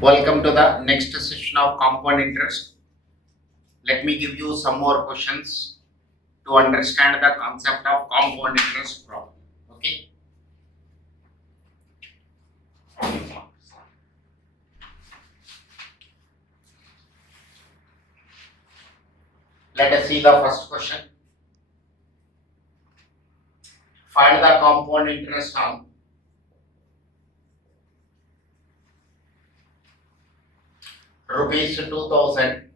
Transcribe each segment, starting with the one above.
Welcome to the next session of compound interest. Let me give you some more questions to understand the concept of compound interest properly. Okay. Let us see the first question. Find the compound interest on rupees 2000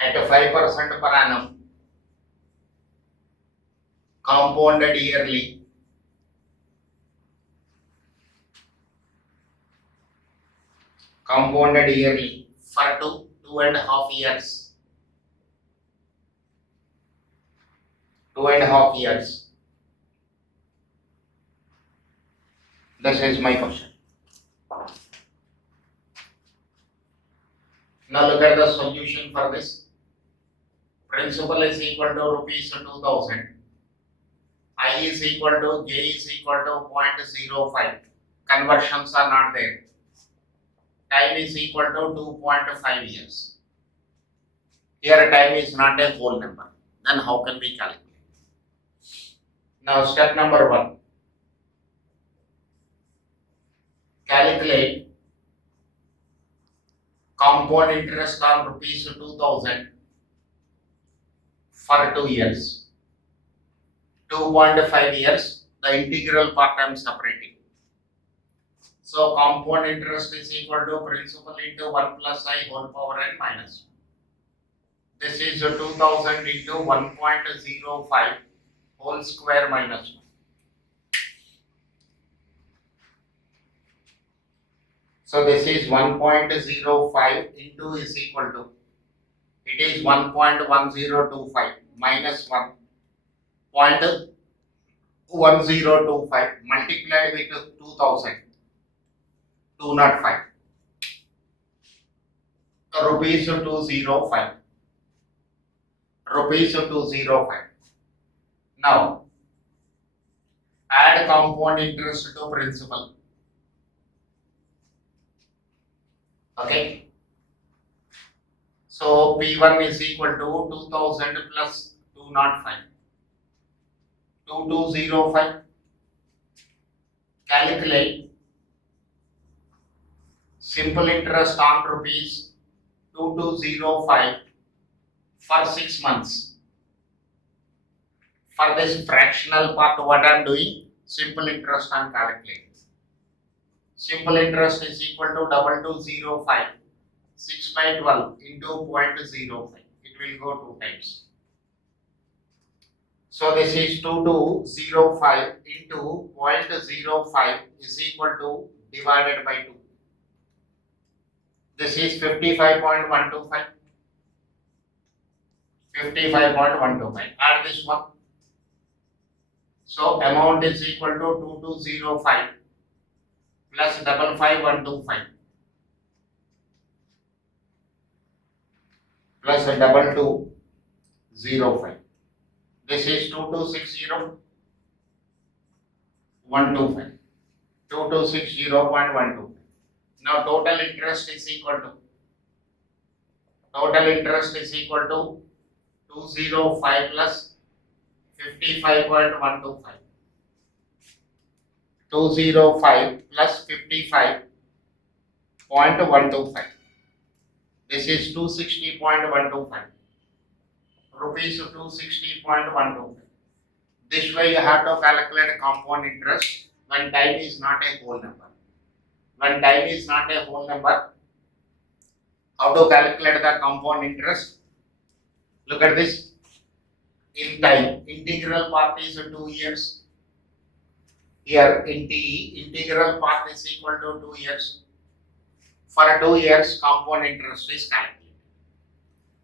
at 5% per annum, compounded yearly for 2.5 years. 2.5 years. This is my question. Now look at the solution for this. Principal is equal to rupees 2000. I is equal to J is equal to 0.05. Conversions are not there. Time is equal to 2.5 years. Here time is not a whole number. Then how can we calculate? Now step number 1. Calculate compound interest on rupees 2000 for 2 years. 2.5 years, the integral part I am separating. So compound interest is equal to principal into 1 plus I whole power n minus 1. This is 2000 into 1.05 whole square minus 1. So this is 1.05 into is equal to, it is 1.1025 minus 1.1025 multiplied with 2000, 205, rupees 205, rupees 205. Now, add compound interest to principal. Okay. So P1 is equal to 2000 plus 205. 2205. Calculate simple interest on rupees 2205 for 6 months. For this fractional part, what I am doing? Simple interest I am calculating. Simple interest is equal to 2205. 6 by 12 into 0.05. It will go 2 times. So this is 2205 into 0.05 is equal to divided by 2. This is 55.125. 55.125. Add this one. So amount is equal to 2205 plus 55125 plus 2205. This is 2260.125. 2260.125. Now total interest is equal to 205 plus 55.125. 205 plus 55.125. This is 260.125. Rupees 260.125. This way you have to calculate compound interest when time is not a whole number. When time is not a whole number, how to calculate the compound interest? Look at this. In time, integral part is 2 years. Here in TE, integral part is equal to 2 years. For 2 years, compound interest is calculated.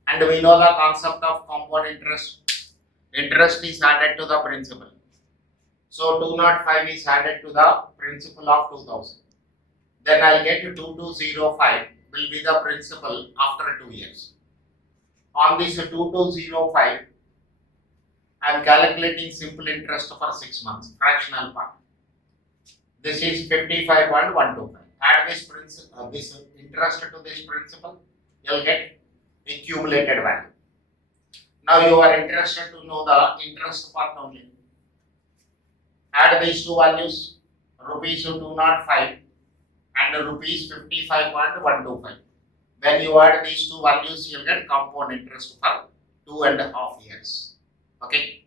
And we know the concept of compound interest. Interest is added to the principal. So 205 is added to the principal of 2000. Then I'll get 2205 will be the principal after 2 years. On this 2205, I am calculating simple interest for 6 months, fractional part. This is 55.125. add this this interest to this principal, you'll get accumulated value. Now you are interested to know the interest part only. Add these two values, rupees 205 and rupees 55.125. When you add these two values, you'll get compound interest for 2.5 years. Okay.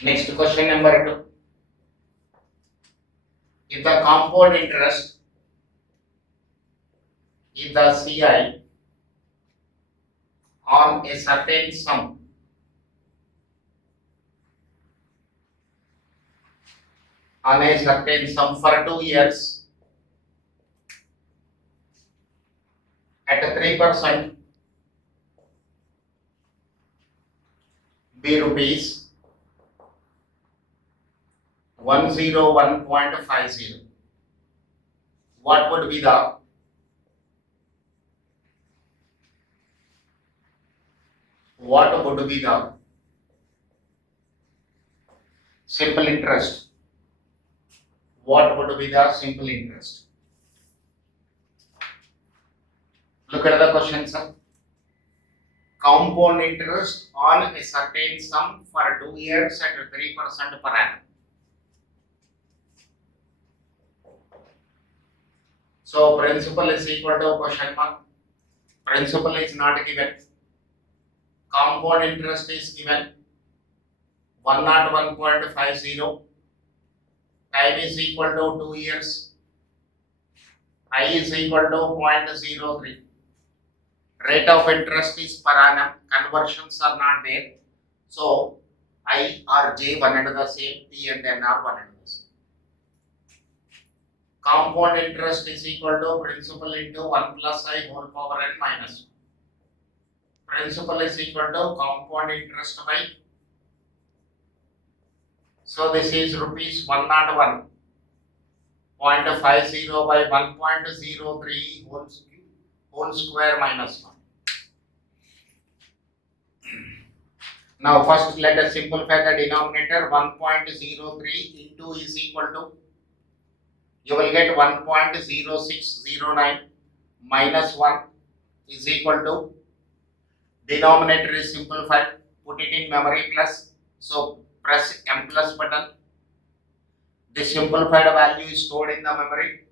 Next question number 2. If the compound interest is the CI on a certain sum for 2 years at 3%, be rupees 101.50. What would be the simple interest? What would be the simple interest? Look at the question, sir. Compound interest on a certain sum for 2 years at 3% per annum. So principal is equal to question mark. Principal is not given. Compound interest is given 101.50. Time is equal to 2 years. I is equal to 0.03. Rate of interest is per annum. Conversions are not there. So I or J one and the same, P and N are one and the same. Compound interest is equal to principal into 1 plus I whole power n minus 1. Principal is equal to compound interest by, so this is rupees 101.50 by 1.03 whole square minus 1. Now first let us simplify the denominator. 1.03 into is equal to, you will get 1.0609 minus 1 is equal to, denominator is simplified, put it in memory plus, so press M plus button. The simplified value is stored in the memory.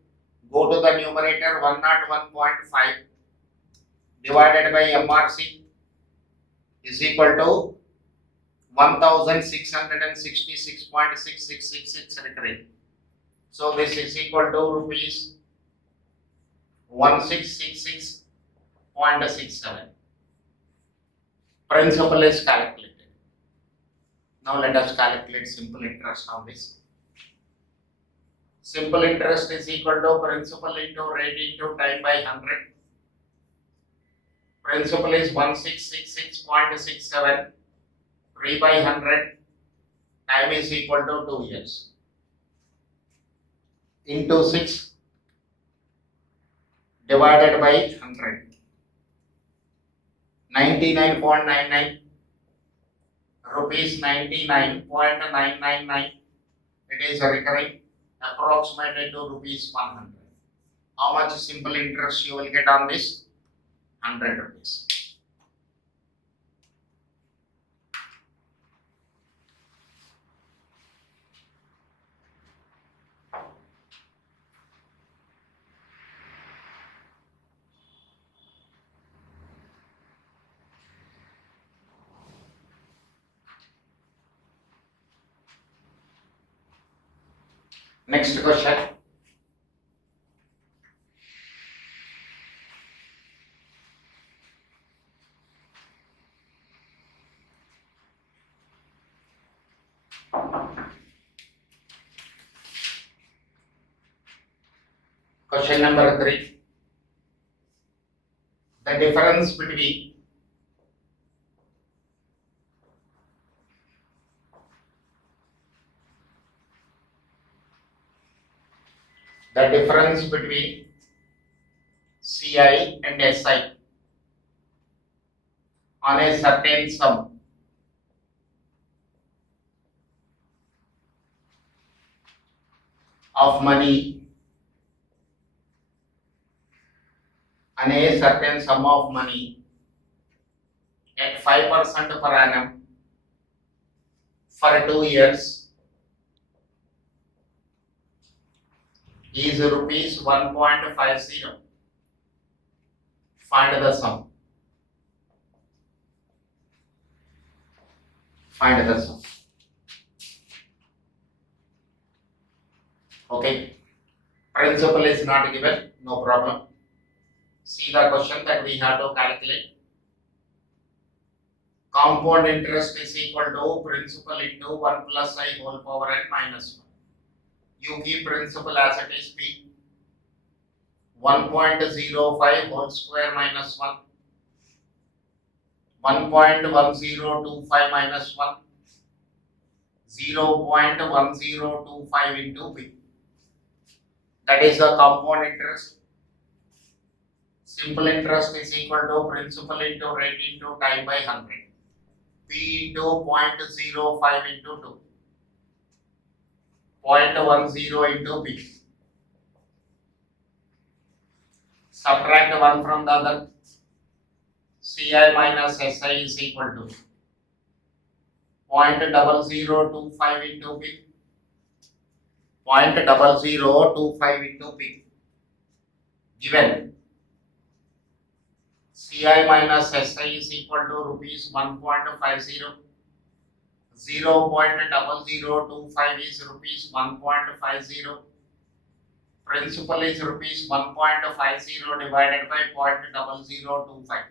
Go to the numerator, 101.5 divided by MRC is equal to 1666.6666 recurring. So this is equal to rupees 1666.67. Principal is calculated. Now let us calculate simple interest on this. Simple interest is equal to principal into rate into time by 100. Principal is 1666.67. 3 by 100. Time is equal to 2 years. Into 6 divided by 100. 99.99. Rupees 99.999. It is recurring, approximated to rupees 100. How much simple interest you will get on this? 100 rupees. Next question. Question number 3. The difference between CI and SI on a certain sum of money at 5% per annum for 2 years is rupees 1.50. Find the sum. Okay. Principal is not given, no problem. See the question that we have to calculate. Compound interest is equal to principal into 1 plus I whole power n minus 1. You keep principal as it is P. 1.05 whole square minus 1. 1.1025 minus 1. 0.1025 into P. That is the compound interest. Simple interest is equal to principal into rate into time by 100. P into 0.05 into 2. 0.10 into P. Subtract one from the other. CI minus SI is equal to 0.0025 into P. 0.0025 into P. Given CI minus SI is equal to rupees 1.50. 0.0025 is rupees 1.50. Principal is rupees 1.50 divided by 0.0025.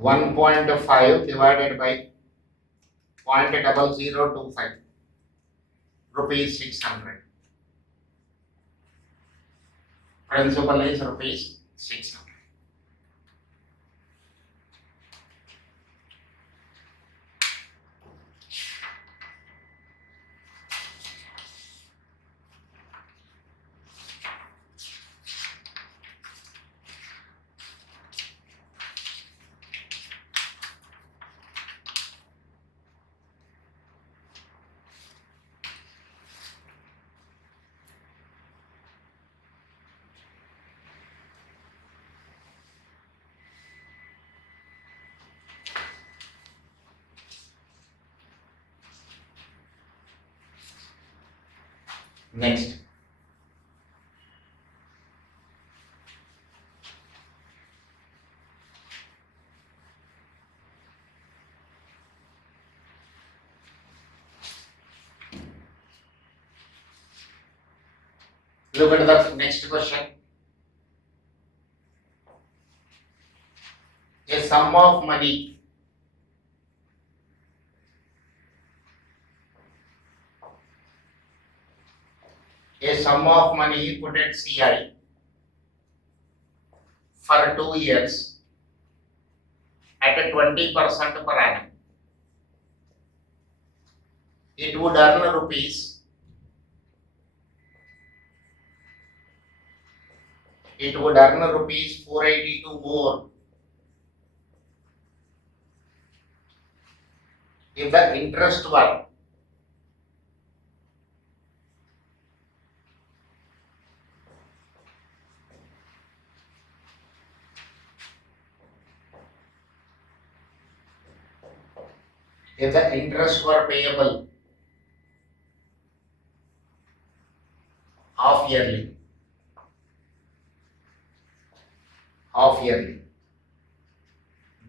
$1.5 divided by 0.0025, rupees 600. Principal is rupees 600. Next, look at the next question. A sum of money put at CI for 2 years at a 20% per annum. It would earn rupees 482 more if the interest were payable half yearly,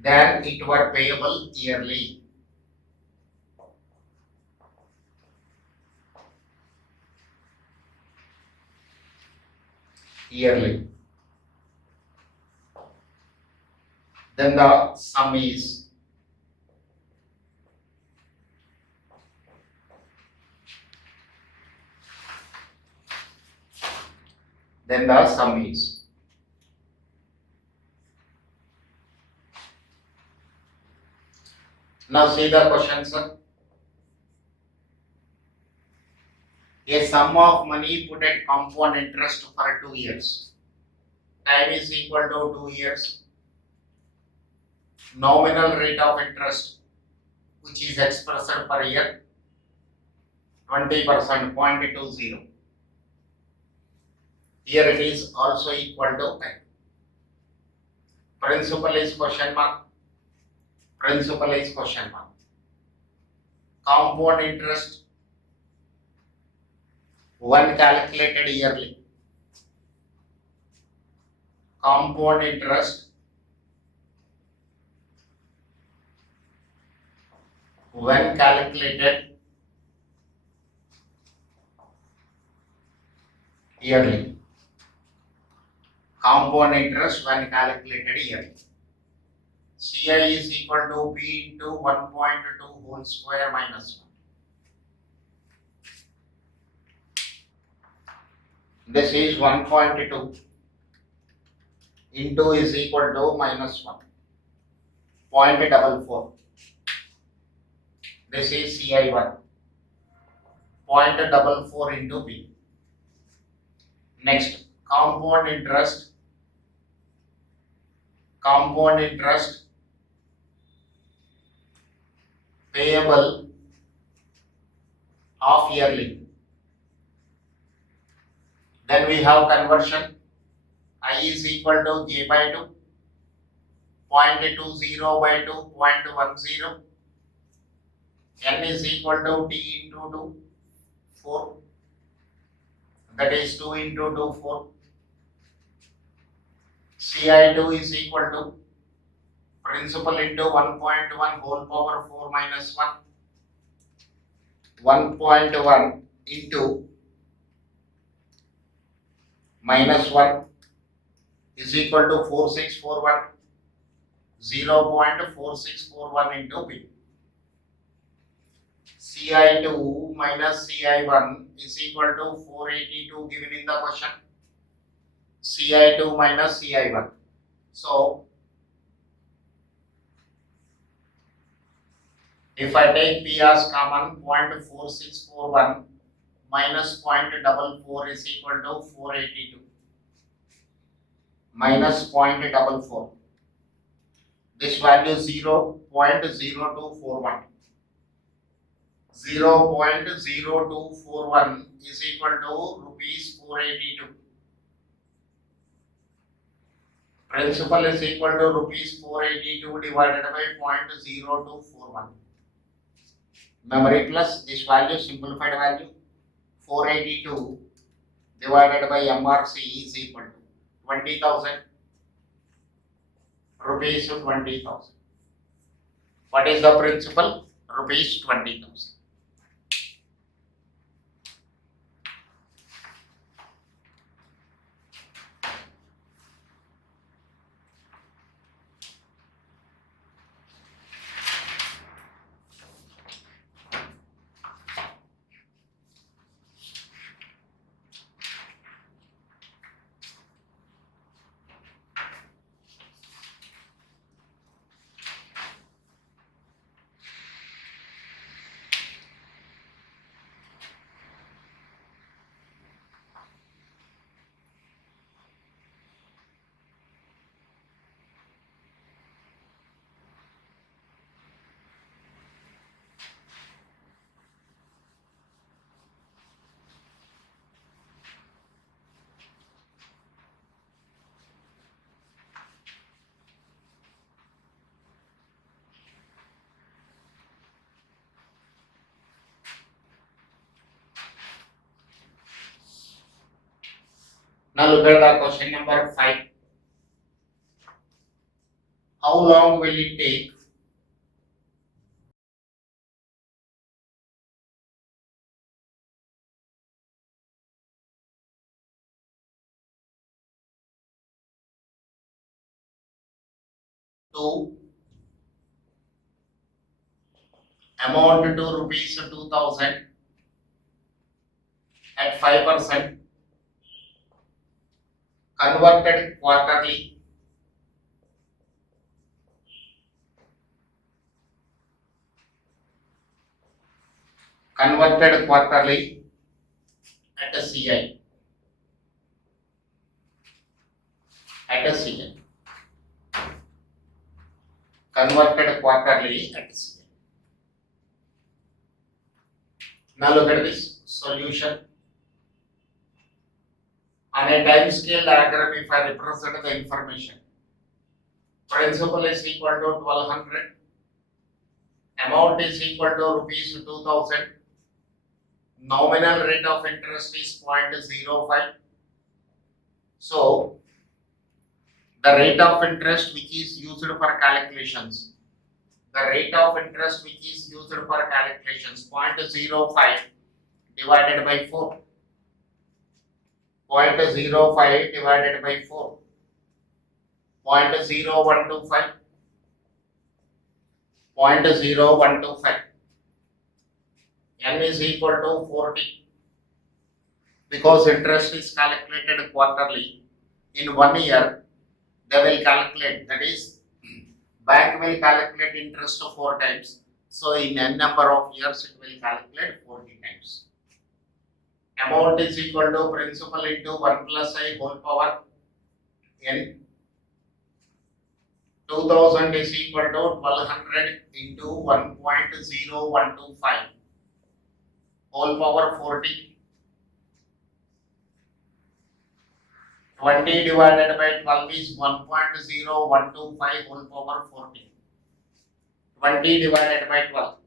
then it were payable yearly. Then the sum is then the sum is. Now see the question, sir. A sum of money put at compound interest for 2 years. Time is equal to 2 years. Nominal rate of interest, which is expressed per year, 20%, 0.20. Here it is also equal to time. Principal is question mark. Principal is question mark. Compound interest, when calculated yearly. Compound interest when calculated yearly. Compound interest when calculated yearly. CI is equal to P into 1.2 whole square minus 1. This is 1.2 into is equal to minus 1. 0.44. This is CI1. 0.44 into P. Next, compound interest payable half yearly. Then we have conversion. I is equal to J by 2. 0.20 by 2, 0.10. N is equal to T into 2, 4. That is 2 into 2, 4. CI2 is equal to principal into 1.1 whole power 4 minus 1. 1.1 into minus 1 is equal to 4641. 0.4641 into P. CI2 minus CI1 is equal to 482 given in the question. CI2 minus CI1. So, if I take P as common, 0.4641 minus 0.44 is equal to 482 minus 0.44. This value is 0.0241. 0.0241 is equal to rupees 482. Principal is equal to rupees 482 divided by 0.0241. Memory plus this value, simplified value, 482 divided by MRC is equal to 20,000 rupees to 20,000. What is the principal? Rupees 20,000. Now look at the question number 5. How long will it take to amount to rupees 2,000 at 5% converted quarterly at a CI, converted quarterly at CI. Now look at this solution. On a time scale diagram, if I represent the information, principal is equal to 1200, amount is equal to rupees 2000, nominal rate of interest is 0.05. So the rate of interest which is used for calculations, 0.05 divided by 4. 0.05 divided by 4. 0.0125. 0.0125. N is equal to 40. Because interest is calculated quarterly, in 1 year they will calculate, that is, bank will calculate interest 4 times. So in n number of years it will calculate 40 times. Amount is equal to principal into 1 plus I whole power n. 2000 is equal to 1200 into 1.0125 whole power 40. 20 divided by 12 is 1.0125 whole power 40. 20 divided by 12.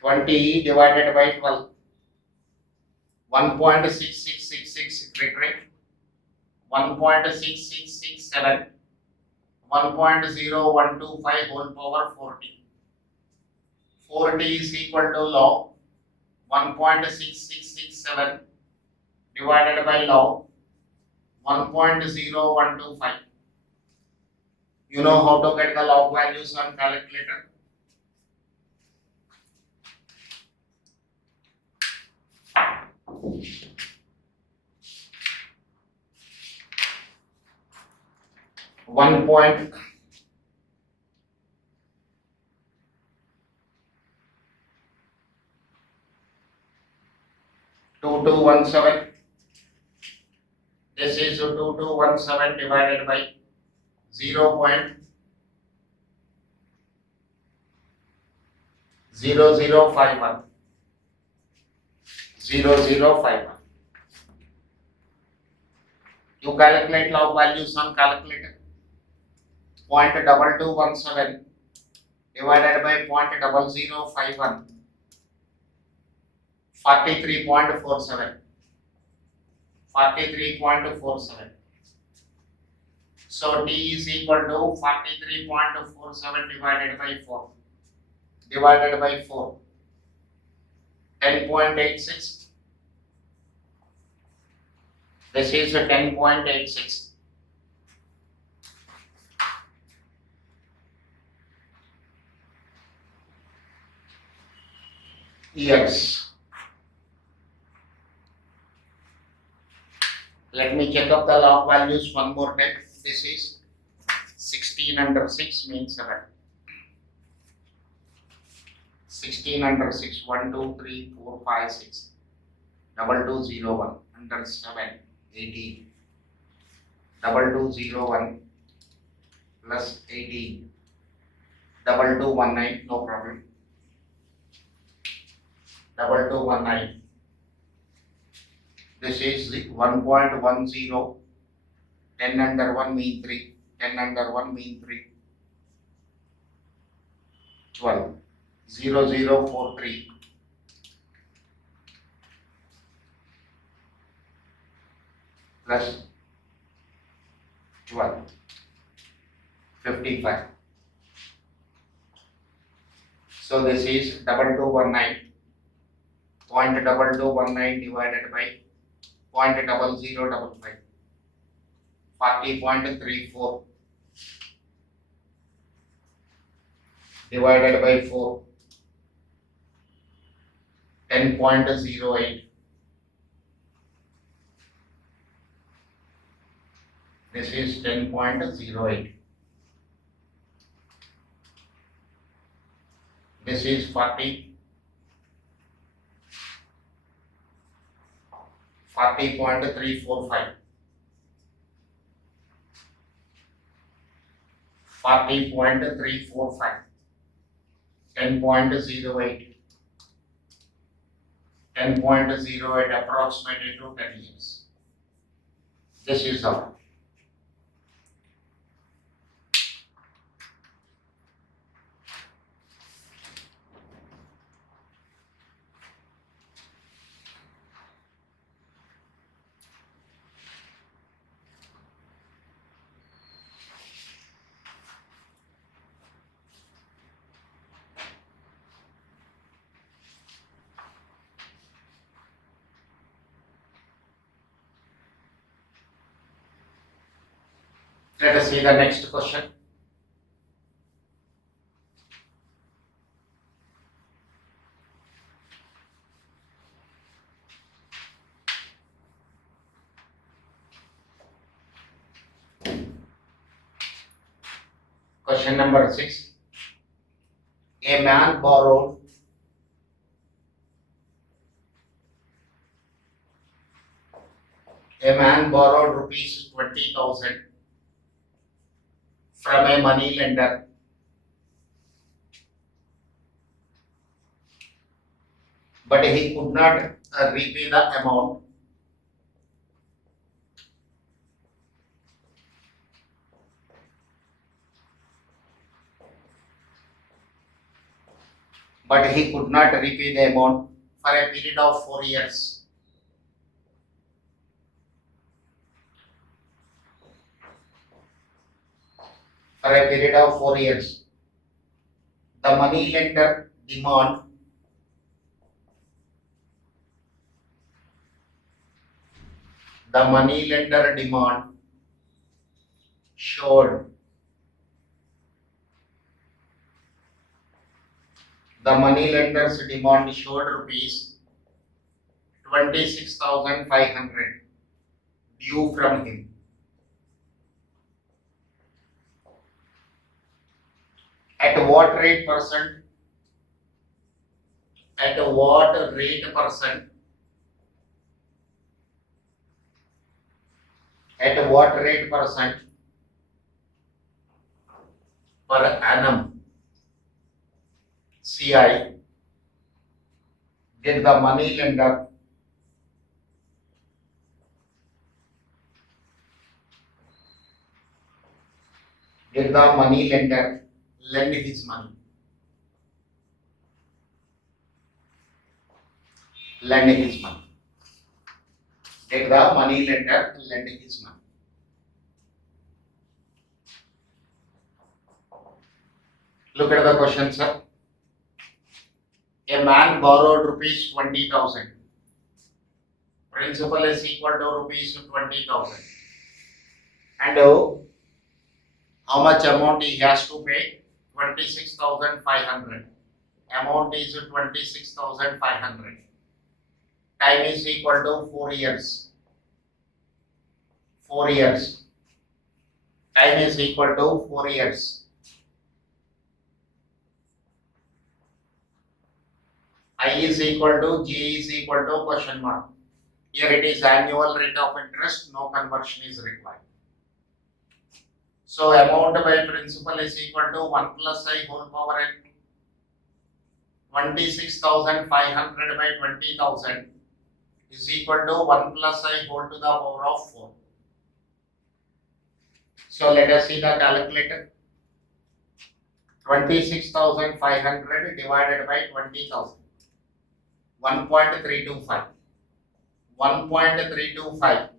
20 divided by 12. 1.6666 recurring. 1.6667. 1.0125 whole power 40. 40 is equal to log 1.6667 divided by log 1.0125. You know how to get the log values on calculator? One point 2217. This is 2217 divided by 0.0051. 0051. You calculate log values on calculator. 0.2217 divided by 0.0051. 43.47. 43.47. So T is equal to 43.47 divided by 4. 10.86. This is 10.86. Years. Let me check up the log values one more time. This is 16 under 6 means 7. 16 under 6, 1, 2, 3, 4, 5, 6. 2201 under 7, 18. 2201 plus 18. 2219, no problem. 2219. This is 1.10. 10 under 1 mean 3. 10 under 1 mean 3. 12. 0043. Plus 12. 55. So this is 2219. 0.2219 divided by 0.0055. 40.34 divided by 4. 10.08. This is 10.08. This is 40.345. 40.345. 10.08. 10.08 approximately to 10 years. This is all. Let us see the next question. Question number 6. A man borrowed rupees 20,000 from a money lender, but he could not repay the amount. For a period of 4 years. For a period of 4 years. The money lender demand showed rupees 26,500 due from him. At what rate percent per annum CI did the money lender lend his money? Did the money lender lend his money? Look at the question, sir. A man borrowed rupees 20,000. Principal is equal to rupees 20,000. And how much amount he has to pay? 26,500. Amount is 26,500. Time is equal to 4 years. 4 years. Time is equal to 4 years. I is equal to J is equal to question mark. Here it is annual rate of interest, no conversion is required. So amount by principal is equal to 1 plus I whole power n. 26,500 by 20,000 is equal to 1 plus I whole to the power of 4. So let us see the calculator. 26,500 divided by 20,000. 1.325. 1.325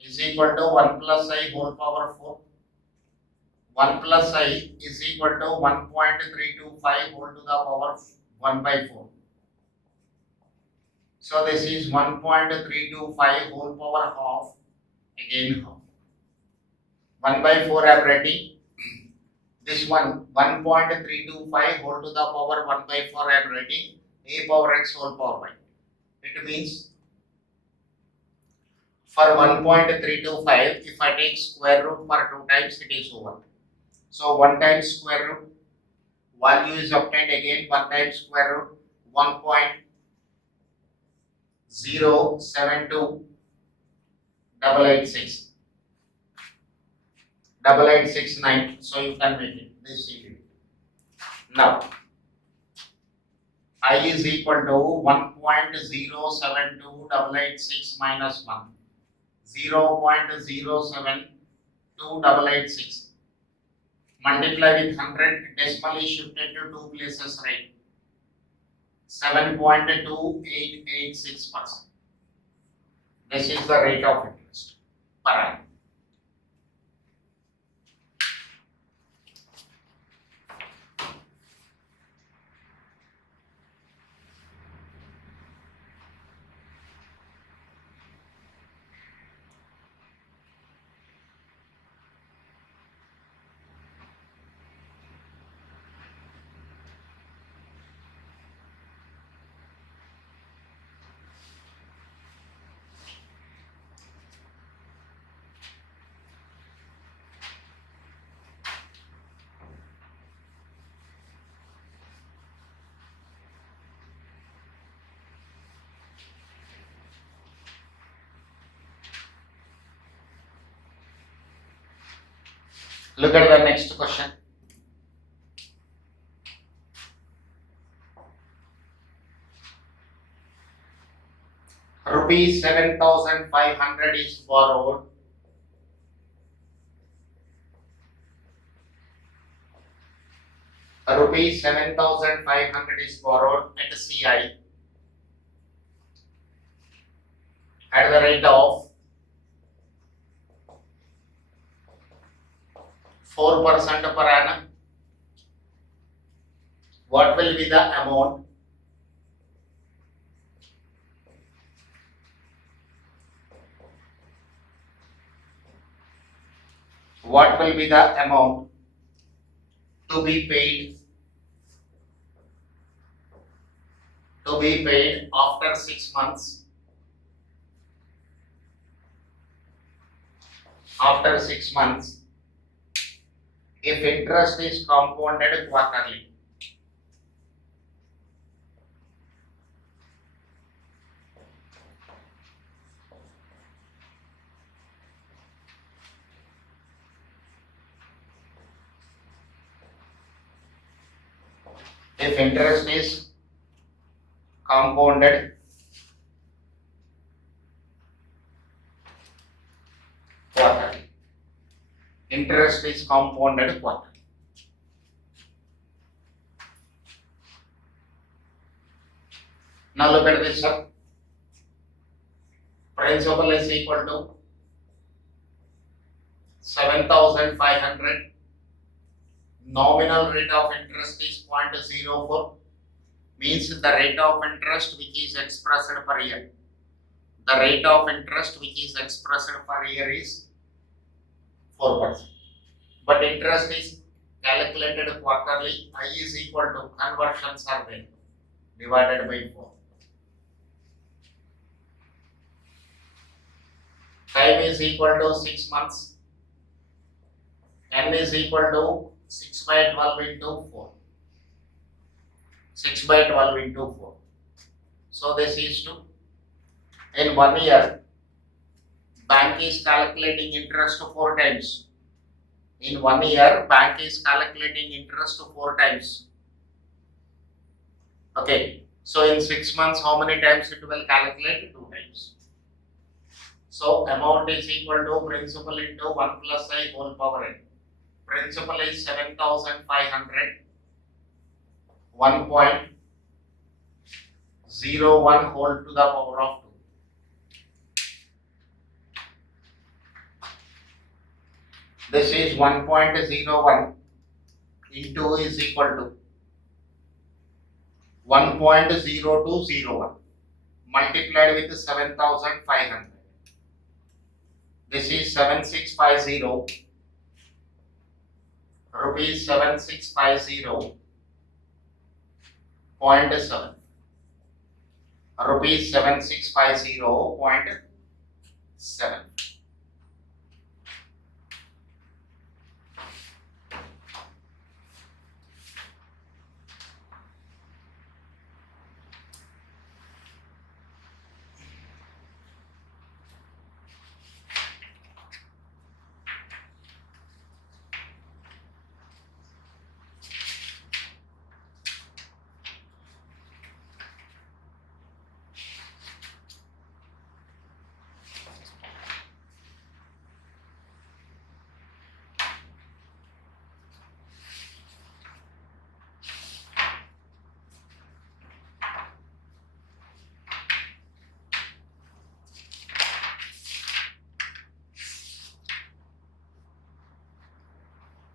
is equal to 1 plus I whole power 4. 1 plus I is equal to 1.325 whole to the power 1 by 4. So this is 1.325 whole power half, again half. 1 by 4 I am writing. This one 1.325 whole to the power 1 by 4 I am writing a power x whole power y. It means For 1.325, if I take square root for 2 times, it is 1. So 1 times square root, value is obtained again, 1 times square root, 1.072886. 8869, so you can make it, this is it. Now, I is equal to 1.072886 minus 1, 0.072886. Multiply with 100, decimal is shifted to 2 places, right? 7.2886%. This is the rate of interest per annum. Look at the next question. Rupees 7,500 is borrowed. Rupees 7,500 is borrowed at CI at the rate of 4% per annum. What will be the amount? What will be the amount to be paid after 6 months? After 6 months, if interest is compounded quarterly. If interest is compounded quarterly. Interest is compounded quarterly. Now look at this, sir. Principal is equal to 7,500. Nominal rate of interest is 0.04. Means the rate of interest which is expressed per year. The rate of interest which is expressed per year is 4%. But interest is calculated quarterly. I is equal to, conversions are there, divided by 4. Time is equal to 6 months. N is equal to 6 by 12 into 4. 6 by 12 into 4. So this is to, in 1 year, bank is calculating interest 4 times. In 1 year, bank is calculating interest 4 times. Okay. So in 6 months, how many times it will calculate? 2 times. So amount is equal to principal into 1 plus I whole power n. Principal is 7,500. 1.01 whole to the power of 2. This is 1.01 into is equal to 1.0201 multiplied with 7,500. This is 7650 rupees 7650.7 rupees 7650.7 7.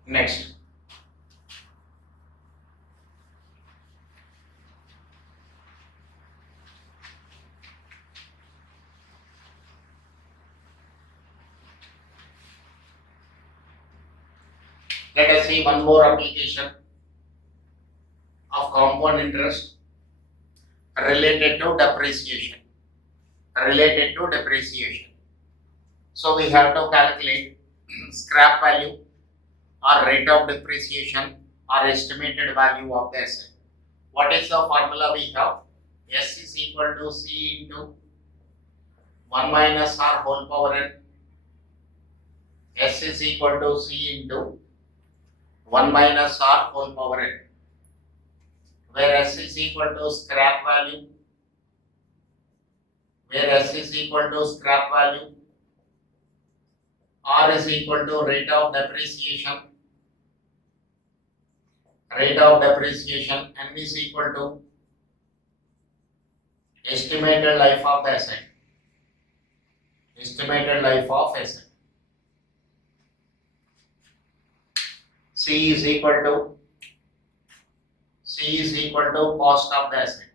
Next, let us see one more application of compound interest related to depreciation. Related to depreciation. So we have to calculate scrap value or rate of depreciation or estimated value of the asset. What is the formula we have? S is equal to C into 1 minus R whole power n. S is equal to C into 1 minus R whole power n, where S is equal to scrap value, R is equal to rate of depreciation, N is equal to estimated life of the asset, C is equal to cost of the asset.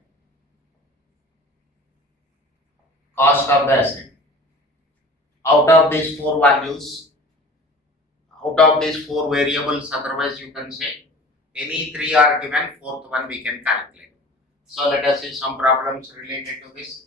Out of these four values, out of these four variables, otherwise you can say any three are given, fourth one we can calculate. So let us see some problems related to this.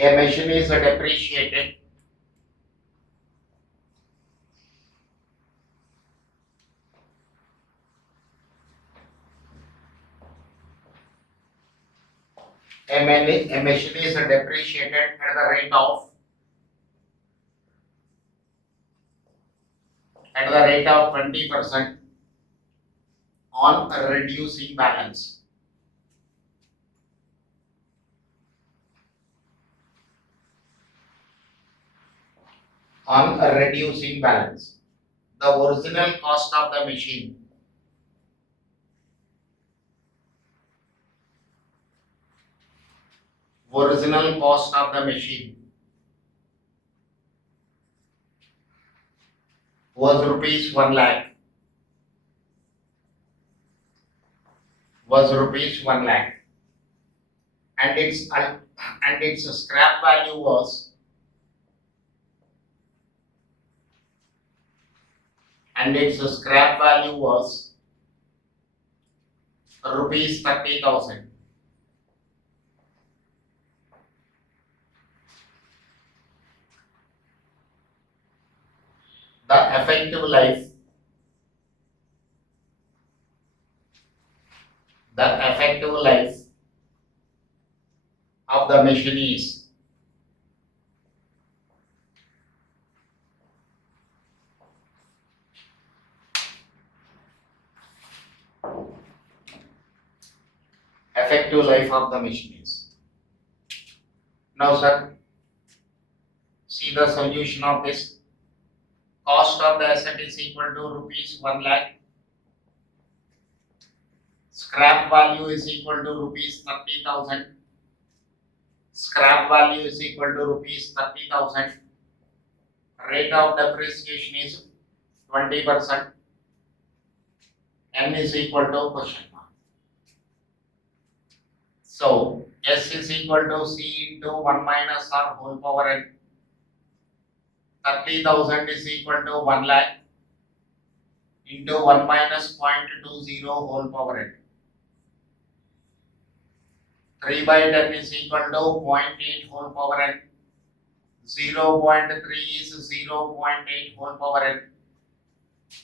A machine is depreciated at the rate of 20% on reducing balance. The original cost of the machine was rupees 1 lakh. And its scrap value was rupees 30,000. The effective life of the machine is Now sir, see the solution of this. Cost of the asset is equal to rupees 1 lakh. Scrap value is equal to rupees 30,000. Rate of depreciation is 20%. N is equal to question mark. So S is equal to C into 1 minus R whole power n. 30,000 is equal to 1 lakh into 1 minus 0.20 whole power n. 3 by 10 is equal to 0.8 whole power n. 0.3 is 0.8 whole power n.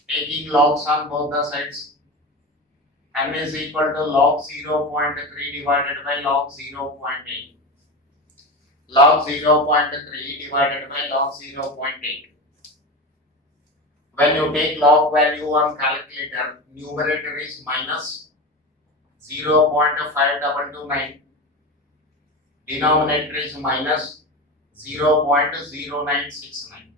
Taking logs on both the sides, n is equal to log 0.3 divided by log 0.8. Log 0.3 divided by log 0.8. When you take log value on calculator, numerator is minus 0.5229. Denominator is minus 0.0969.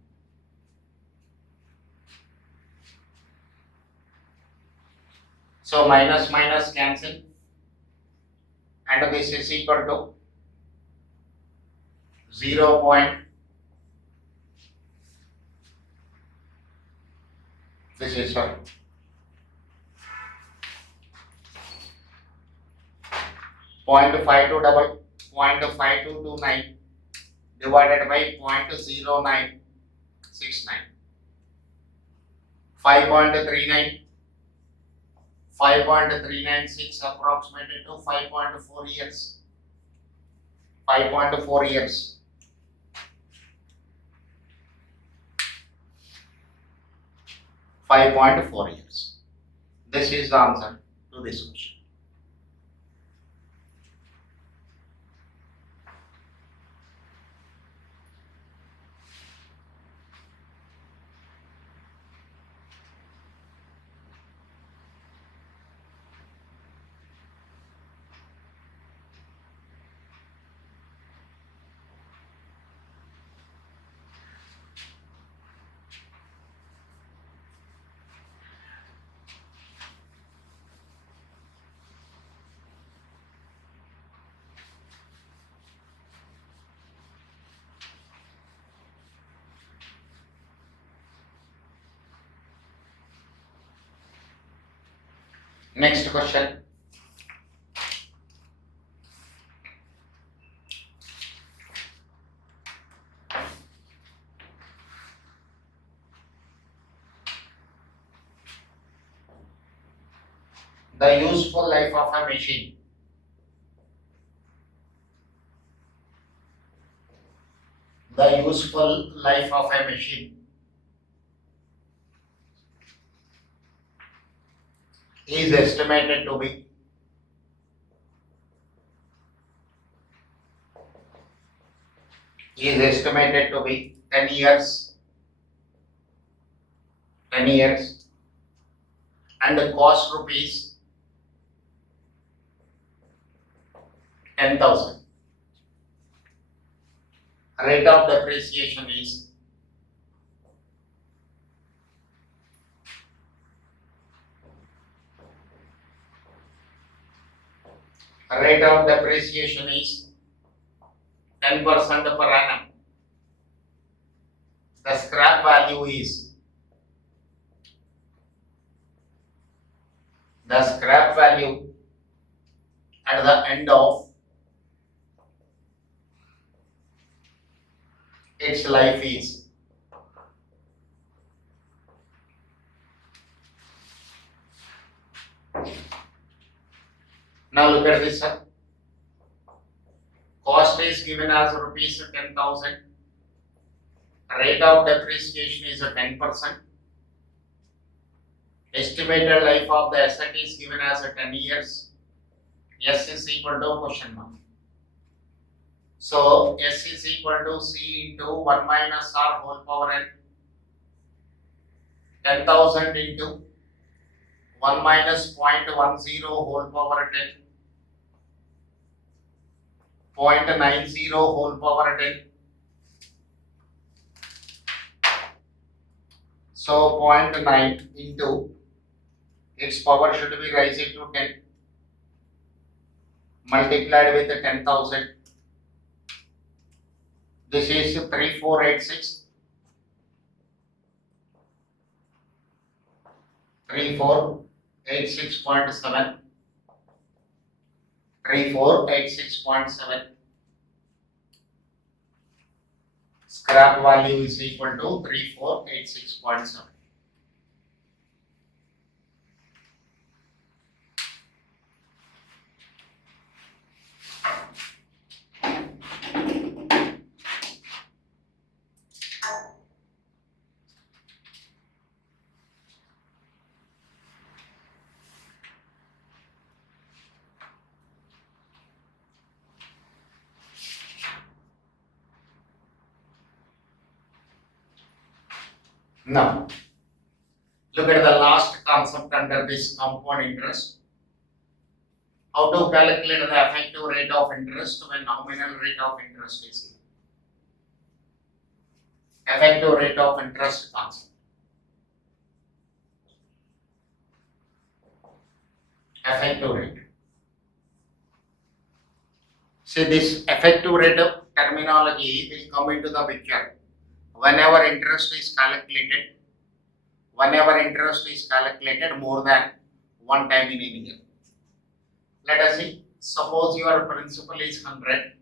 So minus minus cancel, and this is equal to 0. This is 0.5229 divided by 0.0969. 5.39. 5.396 approximated to 5.4 years. 5.4 years. 5.4 years. This is the answer to this question. Next question. The useful life of a machine. The useful life of a machine is estimated to be 10 years. 10 years, and the cost rupees 10,000. Rate of depreciation is rate of depreciation is 10% per annum. The scrap value is at the end of its life is now look at this. Cost is given as rupees 10,000. Rate of depreciation is 10%. Estimated life of the asset is given as 10 years. S is equal to question mark. So S is equal to C into 1 minus R whole power n. 10,000 into 1 minus 0.10 whole power 10. 0.90 whole power 10. So 0.9 into its power should be rising to 10 multiplied with 10,000. This is 3486. 3486.7. 3486.7. Scrap value is equal to 3486.7. Now, look at the last concept under this compound interest. How to calculate the effective rate of interest when nominal rate of interest is given. Effective rate of interest concept. Effective rate. See, this effective rate of terminology will come into the picture whenever interest is calculated more than one time in a year. Let us see, suppose your principal is 100,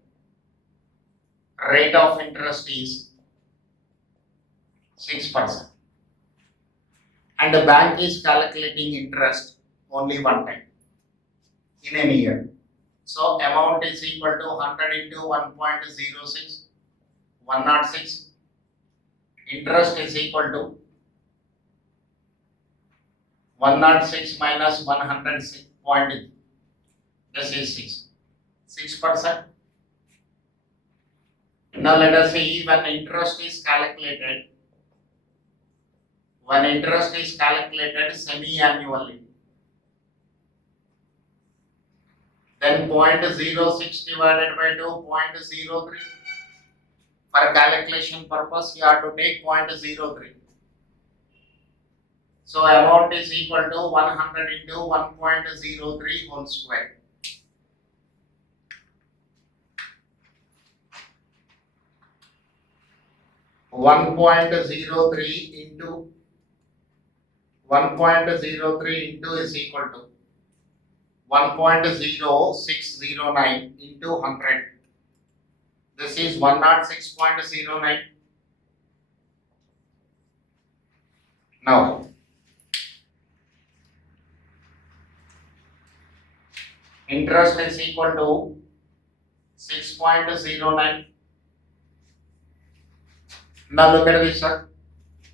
rate of interest is 6%, and the bank is calculating interest only one time in a year. So amount is equal to 100 into 1.06, 106. Interest is equal to 106 minus 106 point. This is 6%. Now let us see when interest is calculated semi-annually. Then 0.06 divided by 2, 0.03. For calculation purpose, you have to take 0.03. So amount is equal to 100 into 1.03 whole square. One point zero three into 1.03 into is equal to 1.0609 into 100. This is 106.09. Now, interest is equal to 6.09. Now look at this, sir.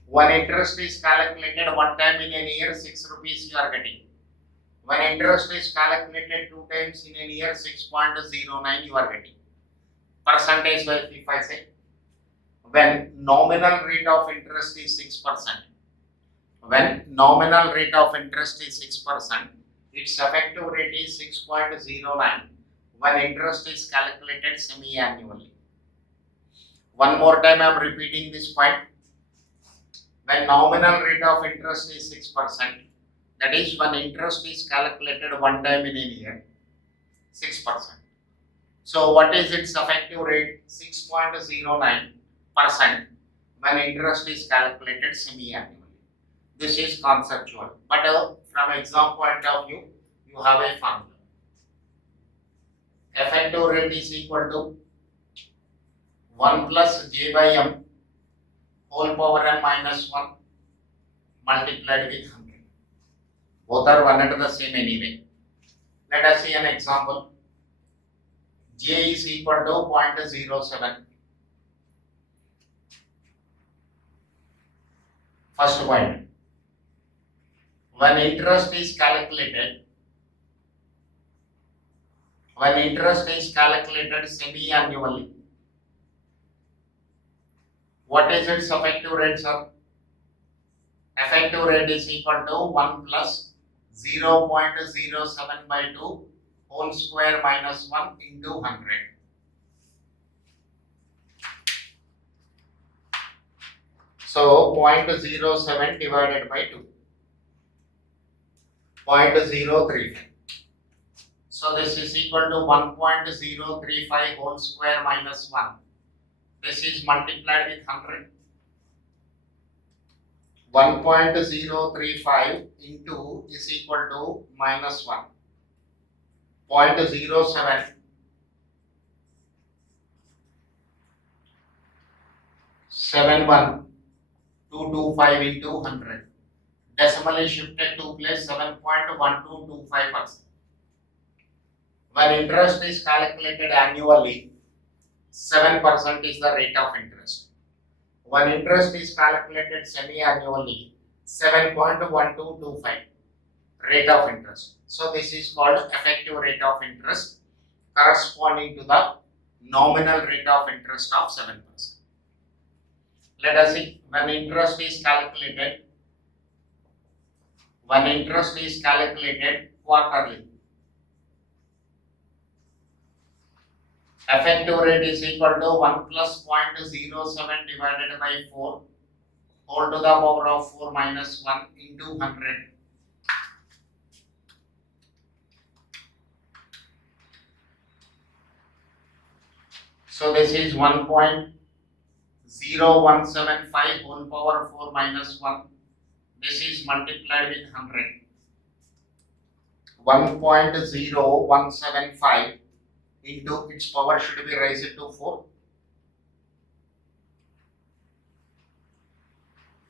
When interest is calculated one time in a year, 6 rupees you are getting. When interest is calculated two times in a year, 6.09 you are getting. Percentage wise, if I say, when nominal rate of interest is 6%, its effective rate is 6.09 when interest is calculated semi-annually. One more time I am repeating this point. When nominal rate of interest is 6%, that is when interest is calculated one time in a year, 6%. So what is its effective rate? 6.09% when interest is calculated semi-annually. This is conceptual, but from exam point of view, you have a formula. Effective rate is equal to 1 plus j by m whole power n minus 1 multiplied with 100. Both are one and the same anyway. Let us see an example. J is equal to 0.07. First point. When interest is calculated semi-annually, what is its effective rate, sir? Effective rate is equal to 1 plus 0.07 by 2 whole square minus 1 into 100. So 0.07 divided by 2. 0.035. So this is equal to 1.035 whole square minus 1. This is multiplied with 100. 1.035 into is equal to minus 1. 0.0771225 into 100. Decimal is shifted to place 7.1225%. When interest is calculated annually, 7% is the rate of interest. When interest is calculated semi-annually, 7.1225 rate of interest. So this is called effective rate of interest corresponding to the nominal rate of interest of 7%. Let us see, when interest is calculated quarterly, effective rate is equal to 1 plus 0.07 divided by 4 whole to the power of 4 minus 1 into 100. So this is 1.0175 whole power 4 minus 1. This is multiplied with 100. 1.0175 into its power should be raised to 4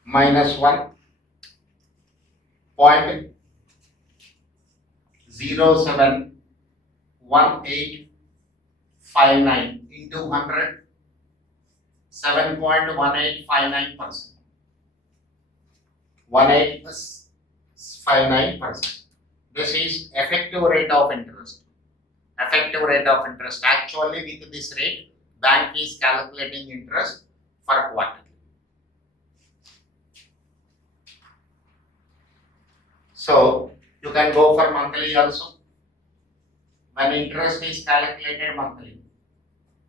minus 1.071859 into 100, 7.1859%. 1859%. This is effective rate of interest. Effective rate of interest. Actually, with this rate, bank is calculating interest for quarterly. So you can go for monthly also. When interest is calculated monthly,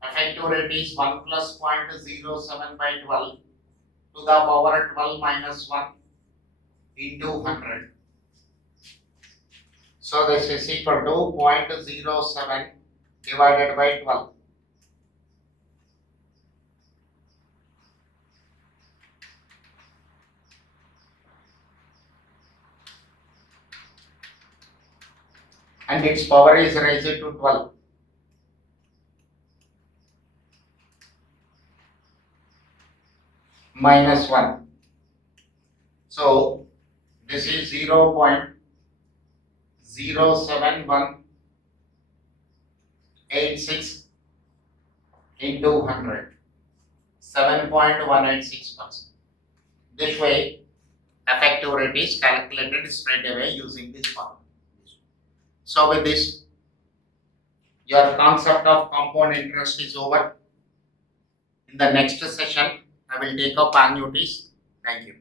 effective rate is 1 plus 0.07 by 12 to the power 12 minus 1 into 100. So this is equal to 0.07 divided by 12. And its power is raised to 12. Minus 1. So this is 0.07186 into 100. 7.186%. This way, effective rate is calculated straight away using this formula. So with this, your concept of compound interest is over. In the next session, I will take up annuities. Thank you.